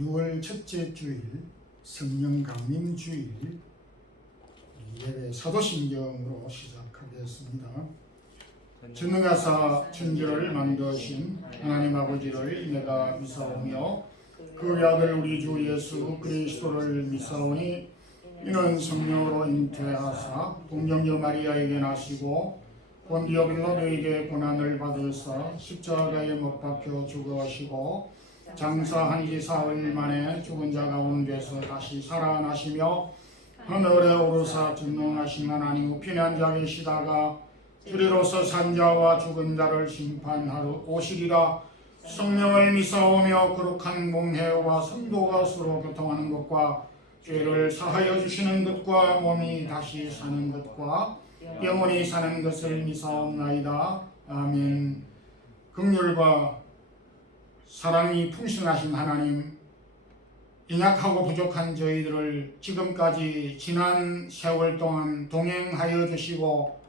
6월 첫째 주일 성령 강림 주일 예배 사도신경으로 시작하겠습니다. 전능하사 천지를 만드신 하나님 아버지를 내가 믿사오며 그 아들 우리 주 예수 그리스도를 믿사오니 이는 성령으로 잉태하사 동정녀 마리아에게 나시고 본디오 빌라도에게 고난을 받으사 십자가에 못 박혀 죽으시고 장사한 지 사흘 만에 죽은 자 가운데서 다시 살아나시며 하늘에 오르사 전능하신 하나님 우편한 자 계시다가 주리로서 산자와 죽은 자를 심판하러 오시리라. 성령을 믿사오며 거룩한 공회와 성도가 서로 교통하는 것과 죄를 사하여 주시는 것과 몸이 다시 사는 것과 영원히 사는 것을 믿사옵나이다. 아멘. 긍휼과 사랑이 풍성하신 하나님, 연약하고 부족한 저희들을 지금까지 지난 세월 동안 동행하여 주시고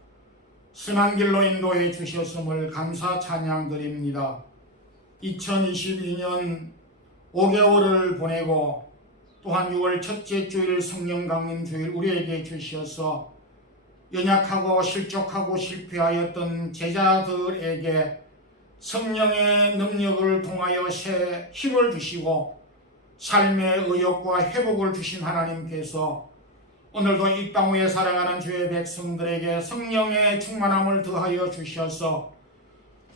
선한 길로 인도해 주셨음을 감사 찬양드립니다. 2022년 5개월을 보내고 또한 6월 첫째 주일 성령 강림 주일 우리에게 주셔서 연약하고 실족하고 실패하였던 제자들에게 성령의 능력을 통하여 새 힘을 주시고 삶의 의욕과 회복을 주신 하나님께서 오늘도 이 땅 위에 살아가는 주의 백성들에게 성령의 충만함을 더하여 주셔서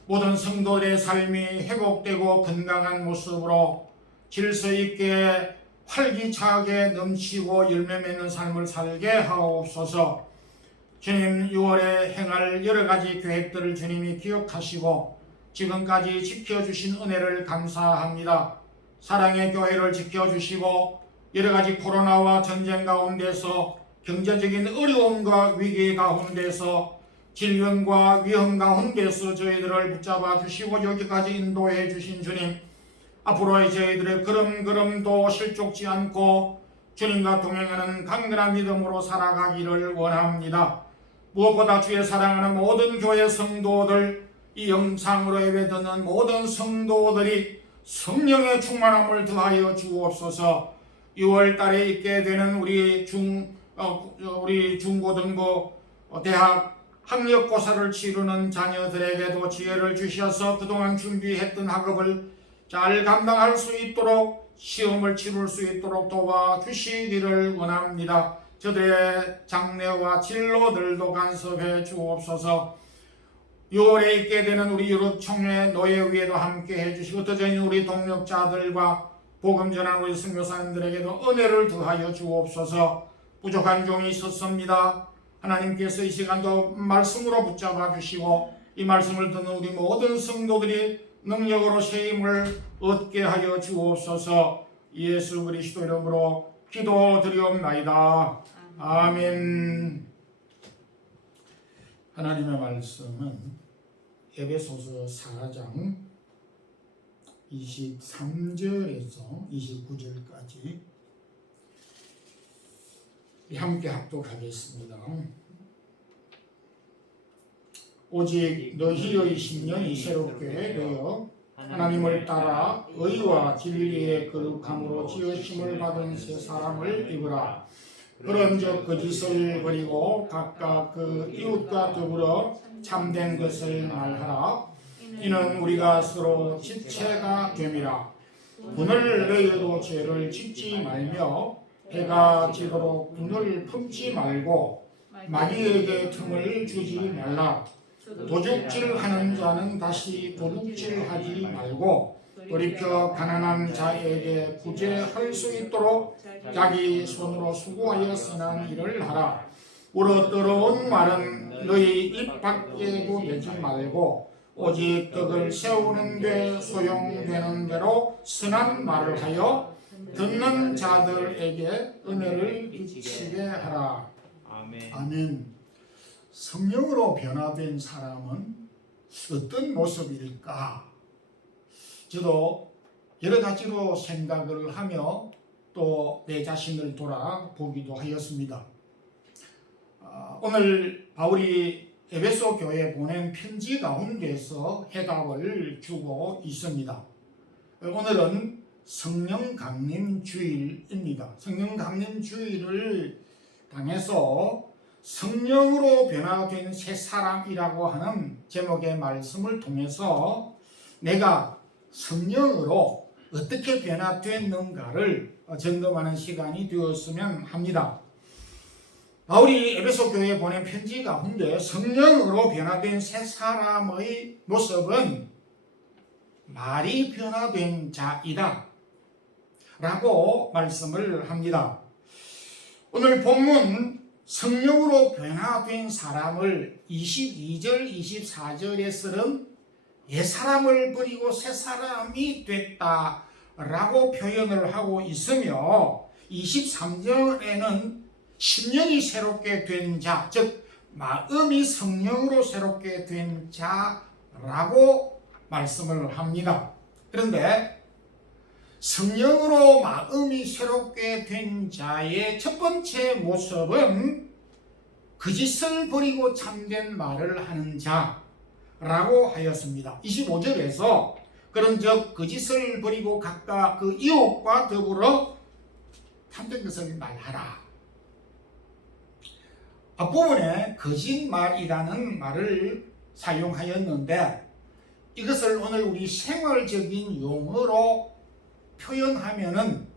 모든 성도들의 삶이 회복되고 건강한 모습으로 질서 있게 활기차게 넘치고 열매 맺는 삶을 살게 하옵소서. 주님, 6월에 행할 여러 가지 계획들을 주님이 기억하시고 지금까지 지켜주신 은혜를 감사합니다. 사랑의 교회를 지켜주시고 여러 가지 코로나와 전쟁 가운데서 경제적인 어려움과 위기 가운데서 질병과 위험 가운데서 저희들을 붙잡아 주시고 여기까지 인도해 주신 주님, 앞으로의 저희들의 걸음걸음도 실족지 않고 주님과 동행하는 강건한 믿음으로 살아가기를 원합니다. 무엇보다 주의 사랑하는 모든 교회 성도들, 이 영상으로 예배드리는 모든 성도들이 성령의 충만함을 더하여 주옵소서. 6월 달에 있게 되는 우리 중고등부 대학 학력고사를 치르는 자녀들에게도 지혜를 주셔서 그동안 준비했던 학업을 잘 감당할 수 있도록 시험을 치를 수 있도록 도와주시기를 원합니다. 저들의 장래와 진로들도 간섭해 주옵소서. 6월에 있게 되는 우리 유럽총회 노예위에도 함께 해주시고 더전히 우리 동력자들과 복음 전하는 우리 선교사님들에게도 은혜를 더하여 주옵소서. 부족한 종이 있었습니다. 하나님께서 이 시간도 말씀으로 붙잡아 주시고 이 말씀을 듣는 우리 모든 성도들이 능력으로 새 힘을 얻게 하여 주옵소서. 예수 그리스도 이름으로 기도드리옵나이다. 아멘. 하나님의 말씀은 에베소서 4장 23절에서 29절까지 함께 합독하겠습니다. 오직 너희의 심령이 새롭게 되어 하나님을 따라 의와 진리의 거룩함으로 지으심을 받은 새 사람을 입으라. 그런즉 거짓을 버리고 각각 그 이웃과 더불어 참된 것을 말하라. 이는 우리가 서로 지체가 됨이라. 분을 내어도 죄를 짓지 말며 해가 지도록 분을 품지 말고 마귀에게 틈을 주지 말라. 도둑질하는 자는 다시 도둑질하지 말고 돌이켜 가난한 자에게 구제할 수 있도록 자기 손으로 수고하여 선한 일을 하라. 우러뜨러운 말은 너희 입 밖에도 내지 말고 오직 덕을 세우는 데 소용되는 대로 선한 말을 하여 듣는 자들에게 은혜를 끼치게 하라. 아멘. 아멘. 성령으로 변화된 사람은 어떤 모습일까? 저도 여러 가지로 생각을 하며 또 내 자신을 돌아보기도 하였습니다. 오늘 바울이 에베소 교회에 보낸 편지 가운데서 해답을 주고 있습니다. 오늘은 성령 강림 주일입니다. 성령 강림 주일을 당해서 성령으로 변화된 새 사람이라고 하는 제목의 말씀을 통해서 내가 성령으로 어떻게 변화됐는가를 점검하는 시간이 되었으면 합니다. 바울이 에베소 교회에 보낸 편지 가운데 성령으로 변화된 새 사람의 모습은 말이 변화된 자이다 라고 말씀을 합니다. 오늘 본문 성령으로 변화된 사람을 22절 24절에서는 옛사람을 버리고 새사람이 됐다 라고 표현을 하고 있으며 23절에는 심령이 새롭게 된 자, 즉 마음이 성령으로 새롭게 된 자라고 말씀을 합니다. 그런데 성령으로 마음이 새롭게 된 자의 첫 번째 모습은 거짓을 버리고 참된 말을 하는 자라고 하였습니다. 25절에서 그런즉 거짓을 버리고 각각 그 이웃과 더불어 참된 것을 말하라. 앞부분에 거짓말이라는 말을 사용하였는데 이것을 오늘 우리 생활적인 용어로 표현하면은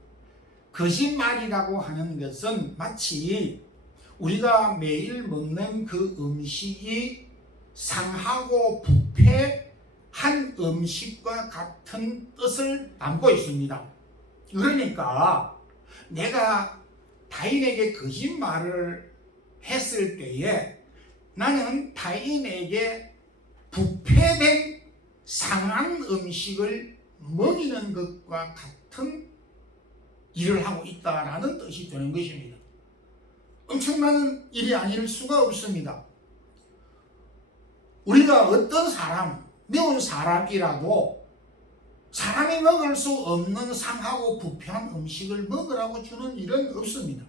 거짓말이라고 하는 것은 마치 우리가 매일 먹는 그 음식이 상하고 부패한 음식과 같은 뜻을 담고 있습니다. 그러니까 내가 타인에게 거짓말을 했을 때에 나는 타인에게 부패된 상한 음식을 먹이는 것과 같은 일을 하고 있다라는 뜻이 되는 것입니다. 엄청난 일이 아닐 수가 없습니다. 우리가 어떤 사람, 매운 사람이라도 사람이 먹을 수 없는 상하고 부패한 음식을 먹으라고 주는 일은 없습니다.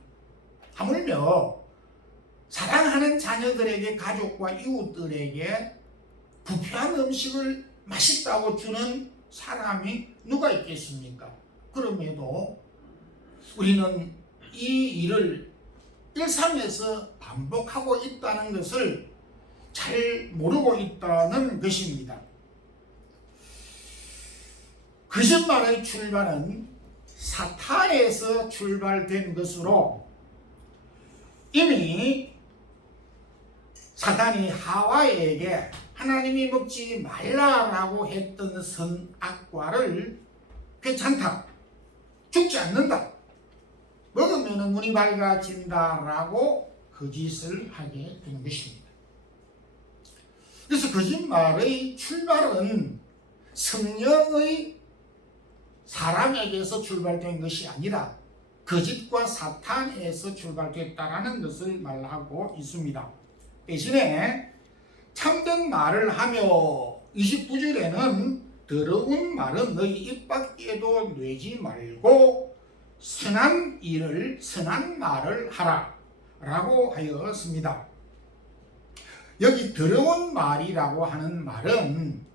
하물며 사랑하는 자녀들에게, 가족과 이웃들에게 부패한 음식을 맛있다고 주는 사람이 누가 있겠습니까? 그럼에도 우리는 이 일을 일상에서 반복하고 있다는 것을 잘 모르고 있다는 것입니다. 거짓말의 출발은 사탄에서 출발된 것으로 이미 사탄이 하와에게 하나님이 먹지 말라라고 했던 선악과를 괜찮다, 죽지 않는다, 먹으면 눈이 밝아진다라고 거짓을 하게 된 것입니다. 그래서 거짓말의 출발은 성령의 사람에게서 출발된 것이 아니라 거짓과 사탄에서 출발됐다라는 것을 말하고 있습니다. 대신에 참된 말을 하며 29절에는 더러운 말은 너희 입 밖에도 내지 말고 선한 일을, 선한 말을 하라 라고 하였습니다. 여기 더러운 말이라고 하는 말은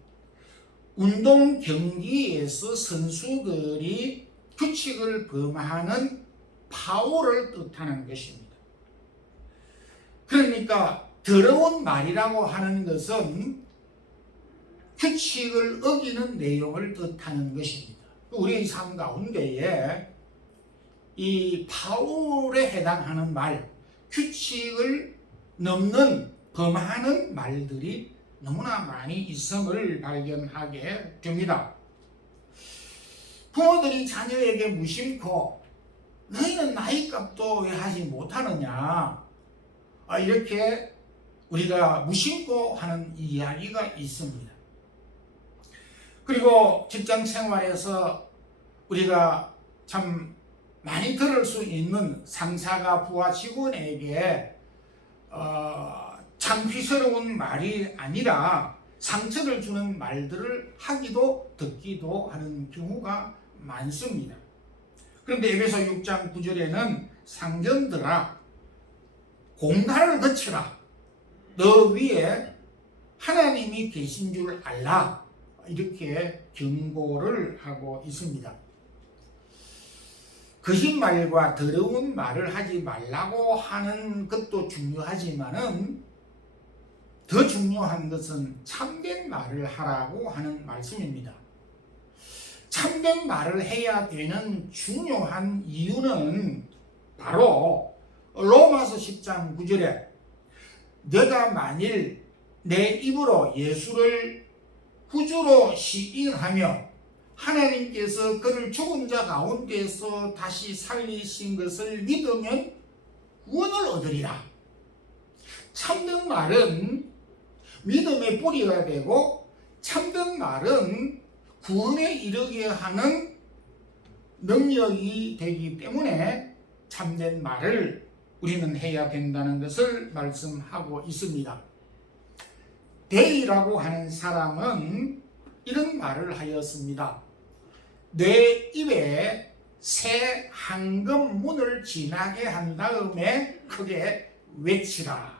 운동 경기에서 선수들이 규칙을 범하는 파울을 뜻하는 것입니다. 그러니까 더러운 말이라고 하는 것은 규칙을 어기는 내용을 뜻하는 것입니다. 우리의 삶 가운데에 이 파울에 해당하는 말, 규칙을 넘는, 범하는 말들이 너무나 많이 있음을 발견하게 됩니다. 부모들이 자녀에게 무심코 너희는 나이값도 왜 하지 못하느냐, 이렇게 우리가 무심코 하는 이야기가 있습니다. 그리고 직장 생활에서 우리가 참 많이 들을 수 있는 상사가 부하 직원에게 창피스러운 말이 아니라 상처를 주는 말들을 하기도 듣기도 하는 경우가 많습니다. 그런데 에베소 6장 9절에는 상전들아 공갈을 거치라, 너 위에 하나님이 계신 줄 알라, 이렇게 경고를 하고 있습니다. 거짓말과 더러운 말을 하지 말라고 하는 것도 중요하지만은 더 중요한 것은 참된 말을 하라고 하는 말씀입니다. 참된 말을 해야 되는 중요한 이유는 바로 로마서 10장 9절에 내가 만일 내 입으로 예수를 구주로 시인하며 하나님께서 그를 죽은 자 가운데서 다시 살리신 것을 믿으면 구원을 얻으리라. 참된 말은 믿음의 뿌리가 되고 참된 말은 구원에 이르게 하는 능력이 되기 때문에 참된 말을 우리는 해야 된다는 것을 말씀하고 있습니다. 데이라고 하는 사람은 이런 말을 하였습니다. 내 입에 새 황금 문을 지나게 한 다음에 크게 외치라.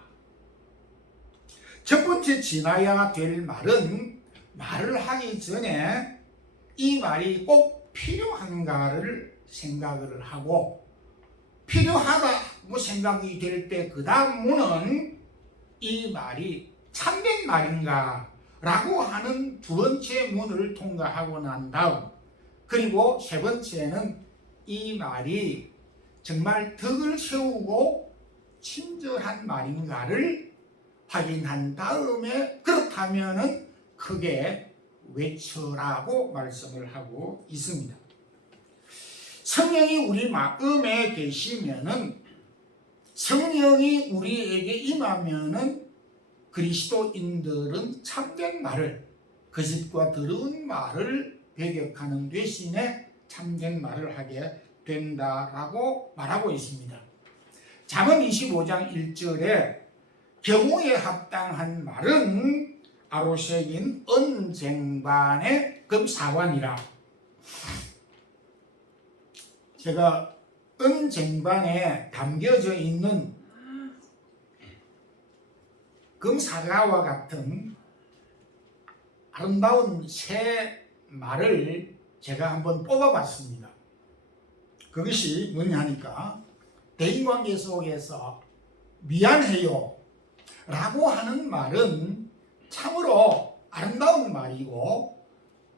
첫 번째 지나야 될 말은 말을 하기 전에 이 말이 꼭 필요한가를 생각을 하고 필요하다고 생각이 될 때 그 다음 문은 이 말이 참된 말인가 라고 하는 두 번째 문을 통과하고 난 다음 그리고 세 번째는 이 말이 정말 덕을 세우고 친절한 말인가를 확인한 다음에 그렇다면은 크게 외쳐라고 말씀을 하고 있습니다. 성령이 우리 마음에 계시면은 성령이 우리에게 임하면은 그리스도인들은 참된 말을 거짓과 더러운 말을 배격하는 대신에 참된 말을 하게 된다라고 말하고 있습니다. 잠언 25장 1절에 경우에 합당한 말은 아로색인 은쟁반의 금사관이라. 제가 은쟁반에 담겨져 있는 금사과와 같은 아름다운 새 말을 제가 한번 뽑아봤습니다. 그것이 뭐냐 하니까 대인관계 속에서 미안해요 라고 하는 말은 참으로 아름다운 말이고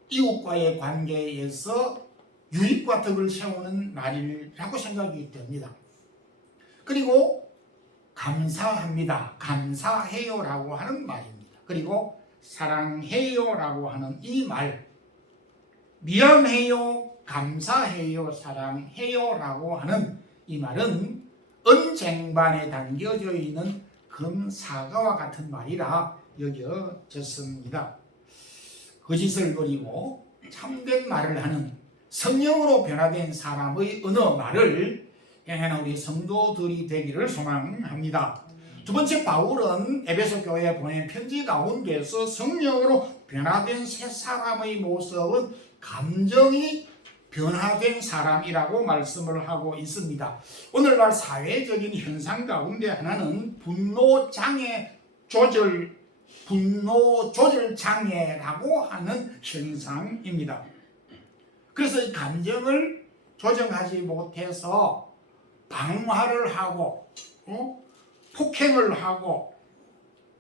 이웃과의 관계에서 유익과 덕을 세우는 말이라고 생각이 됩니다. 그리고 감사합니다, 감사해요라고 하는 말입니다. 그리고 사랑해요라고 하는 이 말, 미안해요, 감사해요, 사랑해요라고 하는 이 말은 은쟁반에 담겨져 있는 금사과와 같은 말이라 여겨졌습니다. 거짓을 버리고 참된 말을 하는 성령으로 변화된 사람의 언어 말을 행하는 우리 성도들이 되기를 소망합니다. 두 번째, 바울은 에베소 교회에 보낸 편지 가운데서 성령으로 변화된 새 사람의 모습은 감정이 변화된 사람이라고 말씀을 하고 있습니다. 오늘날 사회적인 현상 가운데 하나는 분노 조절 장애라고 하는 현상입니다. 그래서 이 감정을 조정하지 못해서 방화를 하고 폭행을 하고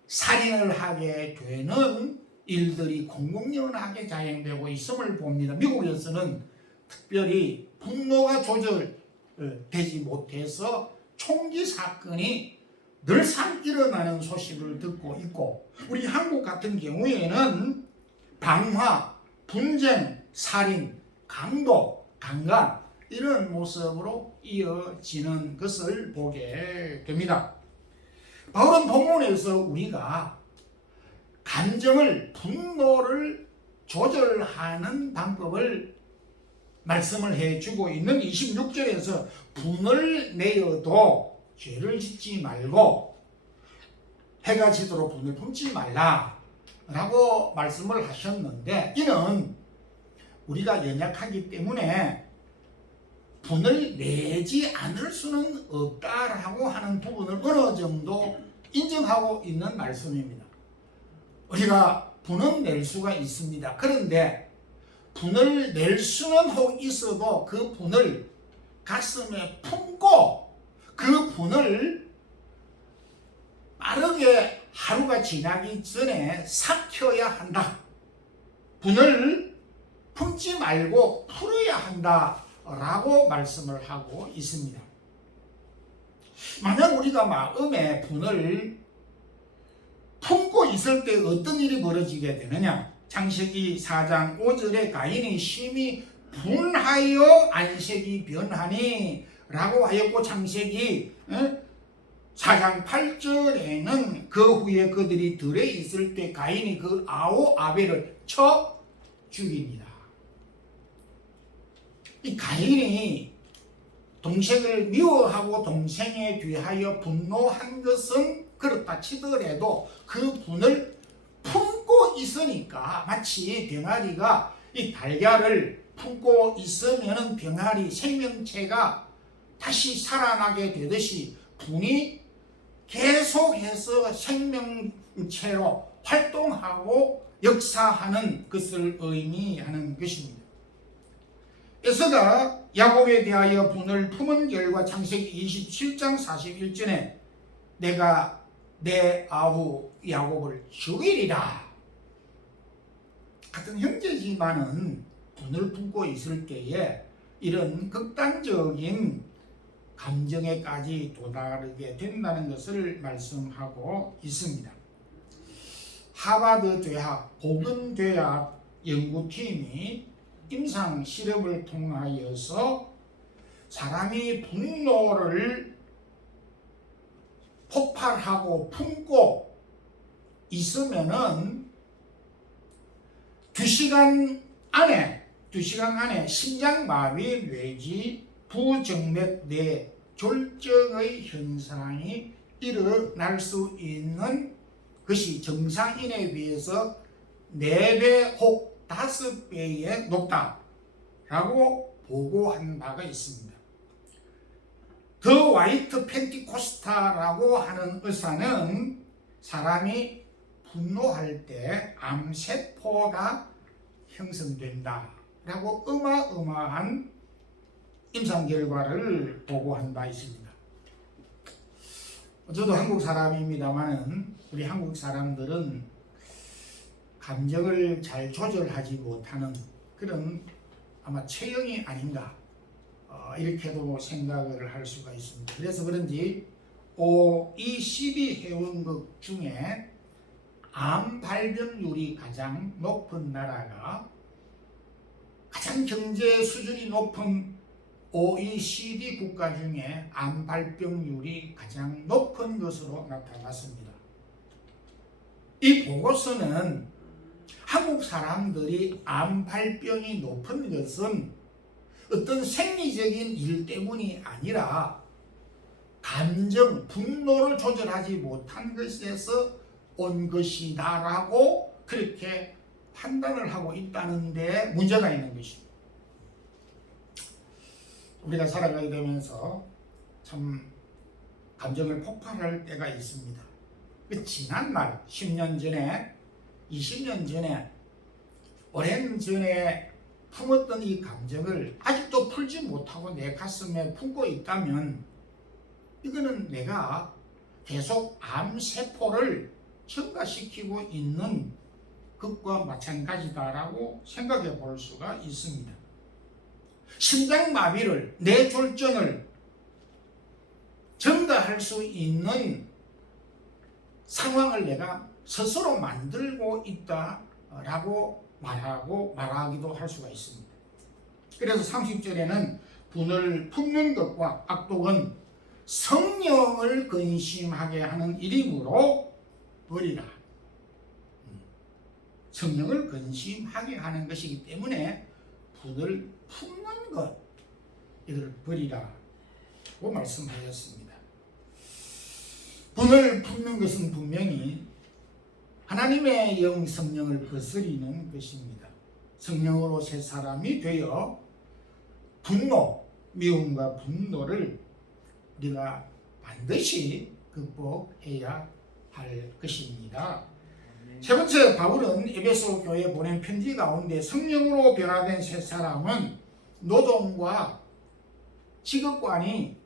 살인을 하게 되는 일들이 공공연하게 자행되고 있음을 봅니다. 미국에서는 특별히 분노가 조절되지 못해서 총기 사건이 늘상 일어나는 소식을 듣고 있고 우리 한국 같은 경우에는 방화, 분쟁, 살인, 강도, 강간 이런 모습으로 이어지는 것을 보게 됩니다. 바울은 본문에서 우리가 감정을, 분노를 조절하는 방법을 말씀을 해주고 있는 26절에서 분을 내어도 죄를 짓지 말고 해가 지도록 분을 품지 말라 라고 말씀을 하셨는데 이는 우리가 연약하기 때문에 분을 내지 않을 수는 없다라고 하는 부분을 어느 정도 인정하고 있는 말씀입니다. 우리가 분은 낼 수가 있습니다. 그런데 분을 낼 수는 혹 있어도 그 분을 가슴에 품고 그 분을 빠르게 하루가 지나기 전에 삭혀야 한다. 분을 품지 말고 풀어야 한다라고 말씀을 하고 있습니다. 만약 우리가 마음에 분을 품고 있을 때 어떤 일이 벌어지게 되느냐? 창세기 4장 5절에 가인이 심히 분하여 안색이 변하니 라고 하였고, 창세기 4장 8절에는 그 후에 그들이 들에 있을 때 가인이 그 아우 아벨을 쳐 죽입니다. 이 가인이 동생을 미워하고 동생에 대하여 분노한 것은 그렇다 치더라도 그 분을 품고 있으니까, 마치 병아리가 이 달걀을 품고 있으면 병아리 생명체가 다시 살아나게 되듯이 분이 계속해서 생명체로 활동하고 역사하는 것을 의미하는 것입니다. 에서가 야곱에 대하여 분을 품은 결과 창세기 27장 41절에 내가 내 아우 야곱을 죽이리라. 같은 형제지만은 분을 품고 있을 때에 이런 극단적인 감정에까지 도달하게 된다는 것을 말씀하고 있습니다. 하버드 대학 보건대학 연구팀이 임상 실험을 통하여서 사람이 분노를 폭발하고 품고 있으면은 2시간 안에 심장마비 내지 부정맥 내 졸정의 현상이 일어날 수 있는 것이 정상인에 비해서 4배 혹 5배에 높다라고 보고한 바가 있습니다. 더 화이트 펜티코스타라고 하는 의사는 사람이 분노할 때 암세포가 형성된다라고 어마어마한 임상 결과를 보고한 바 있습니다. 저도 한국 사람입니다만은 우리 한국 사람들은 감정을 잘 조절하지 못하는 그런 아마 체형이 아닌가, 이렇게도 생각을 할 수가 있습니다. 그래서 그런지 OECD 회원국 중에 암 발병률이 가장 높은 나라가, 가장 경제 수준이 높은 OECD 국가 중에 암 발병률이 가장 높은 것으로 나타났습니다. 이 보고서는 한국 사람들이 암 발병이 높은 것은 어떤 생리적인 일 때문이 아니라 감정, 분노를 조절하지 못한 것에서 온 것이다라고 그렇게 판단을 하고 있다는 데 문제가 있는 것입니다. 우리가 살아가게 되면서 참 감정을 폭발할 때가 있습니다. 지난날 10년 전에 20년 전에 오랜 전에 품었던 이 감정을 아직도 풀지 못하고 내 가슴에 품고 있다면 이거는 내가 계속 암세포를 증가시키고 있는 것과 마찬가지다라고 생각해 볼 수가 있습니다. 심장마비를, 뇌졸전을 증가할 수 있는 상황을 내가 스스로 만들고 있다라고 말하기도 할 수가 있습니다. 그래서 30절에는 분을 품는 것과 악독은 성령을 근심하게 하는 일이므로 버리라. 성령을 근심하게 하는 것이기 때문에 분을 품는 것, 이걸 버리라고 말씀하였습니다. 분을 품는 것은 분명히 하나님의 영 성령을 거스리는 것입니다. 성령으로 새 사람이 되어 분노, 미움과 분노를 우리가 반드시 극복해야 할 것입니다. 세 번째, 바울은 에베소 교회에 보낸 편지 가운데 성령으로 변화된 새 사람은 노동과 직업관이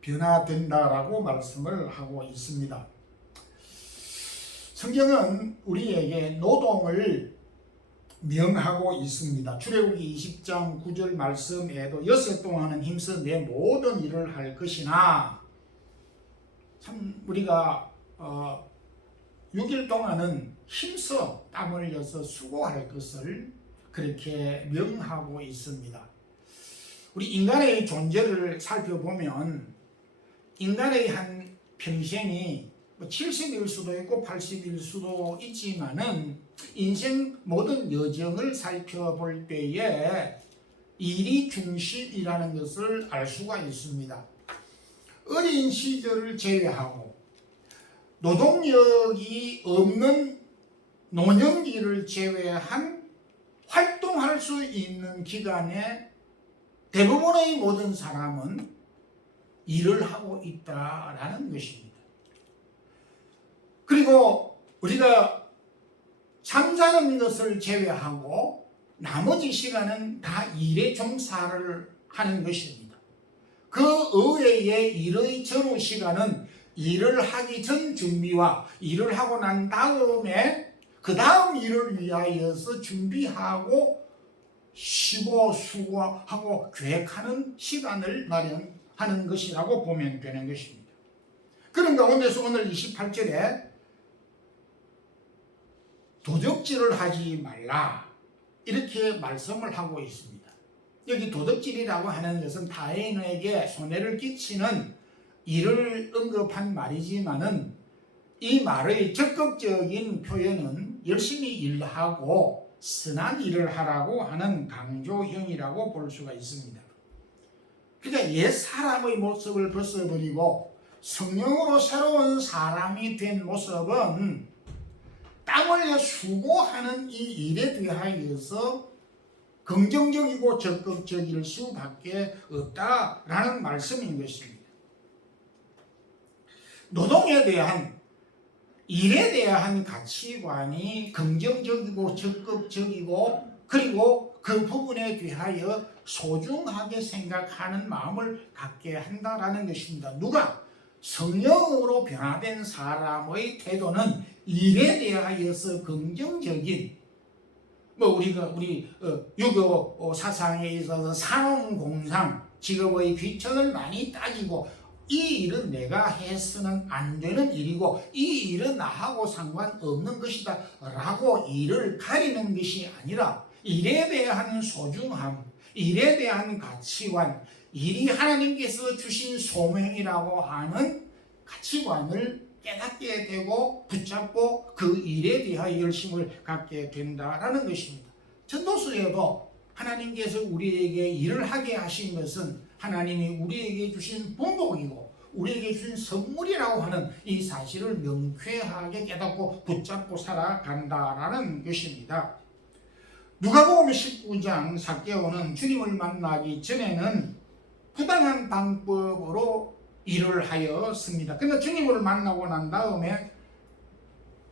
변화된다라고 말씀을 하고 있습니다. 성경은 우리에게 노동을 명하고 있습니다. 출애굽기 20장 9절 말씀에도 엿새 동안은 힘써 내 모든 일을 할 것이나, 참 우리가 6일 동안은 힘써 땀 흘려서 수고할 것을 그렇게 명하고 있습니다. 우리 인간의 존재를 살펴보면 인간의 한 평생이 70일 수도 있고 80일 수도 있지만은 인생 모든 여정을 살펴볼 때에 일이 중심이라는 것을 알 수가 있습니다. 어린 시절을 제외하고 노동력이 없는 노년기를 제외한 활동할 수 있는 기간에 대부분의 모든 사람은 일을 하고 있다라는 것입니다. 그리고 우리가 잠자는 것을 제외하고 나머지 시간은 다 일에 종사를 하는 것입니다. 그 의외의 일의 전후 시간은 일을 하기 전 준비와 일을 하고 난 다음에 그 다음 일을 위하여서 준비하고 쉬고 수고하고 계획하는 시간을 마련하는 것이라고 보면 되는 것입니다. 그런 가운데서 오늘 28절에 도적질을 하지 말라 이렇게 말씀을 하고 있습니다. 여기 도적질이라고 하는 것은 타인에게 손해를 끼치는 일을 언급한 말이지만은 이 말의 적극적인 표현은 열심히 일하고 선한 일을 하라고 하는 강조형이라고 볼 수가 있습니다. 그러니까 옛 사람의 모습을 벗어버리고 성령으로 새로운 사람이 된 모습은 땀 흘려 수고하는 이 일에 대하여서 긍정적이고 적극적일 수밖에 없다라는 말씀인 것입니다. 노동에 대한 일에 대한 가치관이 긍정적이고 적극적이고 그리고 그 부분에 대하여 소중하게 생각하는 마음을 갖게 한다라는 것입니다. 누가? 성령으로 변화된 사람의 태도는 일에 대하여서 긍정적인 우리 유교 사상에 있어서 산업공상 직업의 귀천을 많이 따지고 이 일은 내가 해서는 안 되는 일이고 이 일은 나하고 상관없는 것이다 라고 일을 가리는 것이 아니라 일에 대한 소중함, 일에 대한 가치관, 일이 하나님께서 주신 소명이라고 하는 가치관을 깨닫게 되고 붙잡고 그 일에 대하여 열심을 갖게 된다라는 것입니다. 전도서에도 하나님께서 우리에게 일을 하게 하신 것은 하나님이 우리에게 주신 복복이고 우리에게 주신 선물이라고 하는 이 사실을 명쾌하게 깨닫고 붙잡고 살아간다라는 것입니다. 누가복음 19장 삭개오는 주님을 만나기 전에는 부당한 방법으로 일을 하였습니다. 그러나 주님을 만나고 난 다음에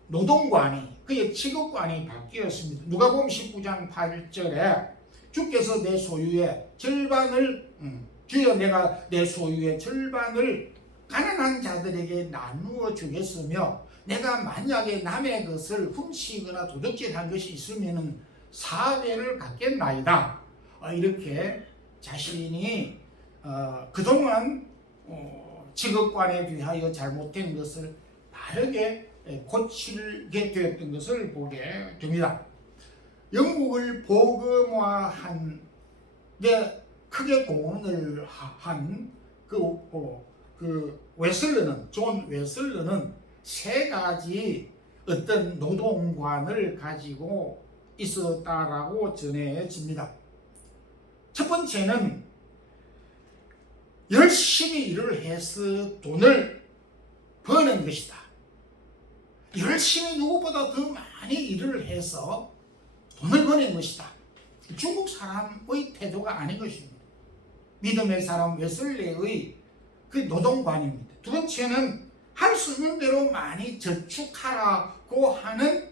노동관이 그의 직업관이 바뀌었습니다. 누가복음 19장 8절에 주께서 내 소유의 절반을 주여 내가 내 소유의 절반을 가난한 자들에게 나누어 주겠으며 내가 만약에 남의 것을 훔치거나 도둑질한 것이 있으면 사죄를 갖겠나이다. 이렇게 자신이 그동안 직업관에 대하여 잘못된 것을 바르게 고치게 되었던 것을 보게 됩니다. 영국을 복음화한 데 크게 공헌을 한 웨슬러는 존 웨슬러는 세 가지 어떤 노동관을 가지고 있었다라고 전해집니다. 첫 번째는 열심히 일을 해서 돈을 버는 것이다. 열심히 누구보다 더 많이 일을 해서 돈을 버는 것이다. 중국 사람의 태도가 아닌 것입니다. 믿음의 사람 웨슬레의 그 노동관입니다. 두 번째는 할 수 있는 대로 많이 저축하라고 하는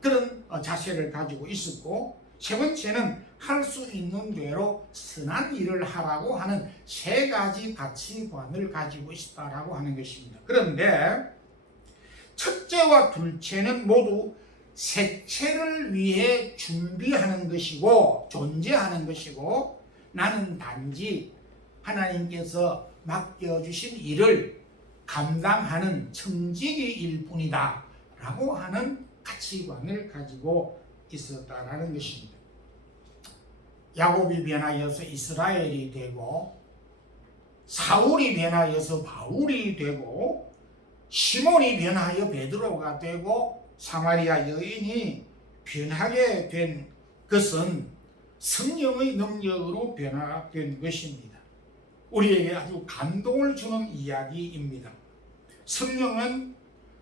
그런 자세를 가지고 있었고, 세 번째는 할 수 있는 대로 선한 일을 하라고 하는 세 가지 가치관을 가지고 있다라고 하는 것입니다. 그런데 첫째와 둘째는 모두 셋째를 위해 준비하는 것이고 존재하는 것이고, 나는 단지 하나님께서 맡겨주신 일을 감당하는 청지기일 뿐이다 라고 하는 가치관을 가지고 있었다라는 것입니다. 야곱이 변하여서 이스라엘이 되고, 사울이 변하여서 바울이 되고, 시몬이 변하여 베드로가 되고, 사마리아 여인이 변하게 된 것은 성령의 능력으로 변화된 것입니다. 우리에게 아주 감동을 주는 이야기입니다. 성령은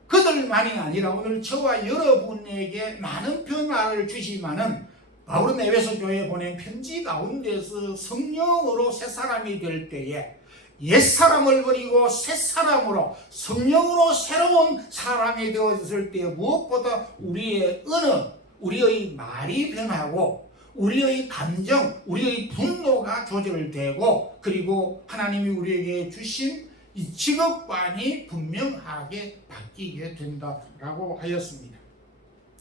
그들만이 아니라 오늘 저와 여러분에게 많은 변화를 주지만은, 바울은 에베소 교회에 보낸 편지 가운데서 성령으로 새 사람이 될 때에 옛사람을 버리고 새사람으로 성령으로 새로운 사람이 되어졌을 때 무엇보다 우리의 언어, 우리의 말이 변하고 우리의 감정, 우리의 분노가 조절되고, 그리고 하나님이 우리에게 주신 이 직업관이 분명하게 바뀌게 된다라고 하였습니다.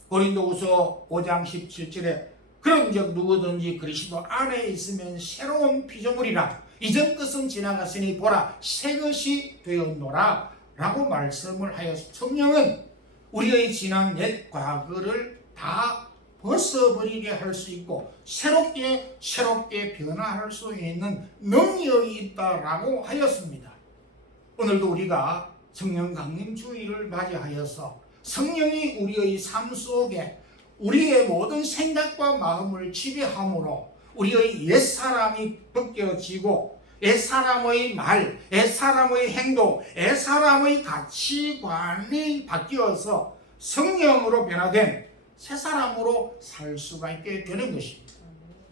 고린도후서 5장 17절에 그런즉 누구든지 그리스도 안에 있으면 새로운 피조물이라, 이전 것은 지나갔으니 보라 새 것이 되었노라 라고 말씀을 하였습니다. 성령은 우리의 지난 옛 과거를 다 벗어버리게 할 수 있고 새롭게 변화할 수 있는 능력이 있다라고 하였습니다. 오늘도 우리가 성령 강림 주일을 맞이하여서 성령이 우리의 삶 속에 우리의 모든 생각과 마음을 지배함으로 우리의 옛사람이 벗겨지고 옛사람의 말, 옛사람의 행동, 옛사람의 가치관이 바뀌어서 성령으로 변화된 새사람으로 살 수가 있게 되는 것입니다.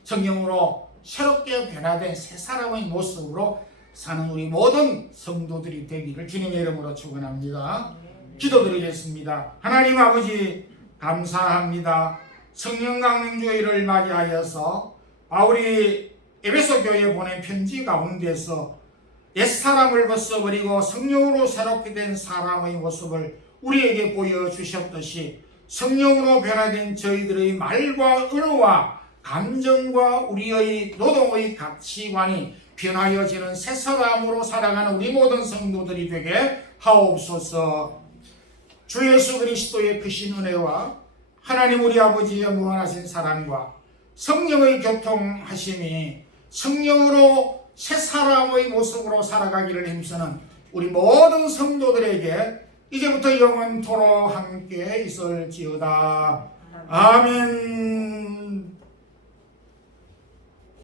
성령으로 새롭게 변화된 새사람의 모습으로 사는 우리 모든 성도들이 되기를 주님의 이름으로 축원합니다. 기도드리겠습니다. 하나님 아버지 감사합니다. 성령 강림 주일을 맞이하여서 바울이 에베소 교회에 보낸 편지 가운데서 옛사람을 벗어버리고 성령으로 새롭게 된 사람의 모습을 우리에게 보여주셨듯이 성령으로 변화된 저희들의 말과 언어와 감정과 우리의 노동의 가치관이 변하여지는 새 사람으로 살아가는 우리 모든 성도들이 되게 하옵소서. 주 예수 그리스도의 크신 은혜와 하나님 우리 아버지의 무한하신 사랑과 성령의 교통하심이 성령으로 새 사람의 모습으로 살아가기를 힘쓰는 우리 모든 성도들에게 이제부터 영원토록 함께 있을지어다. 아멘.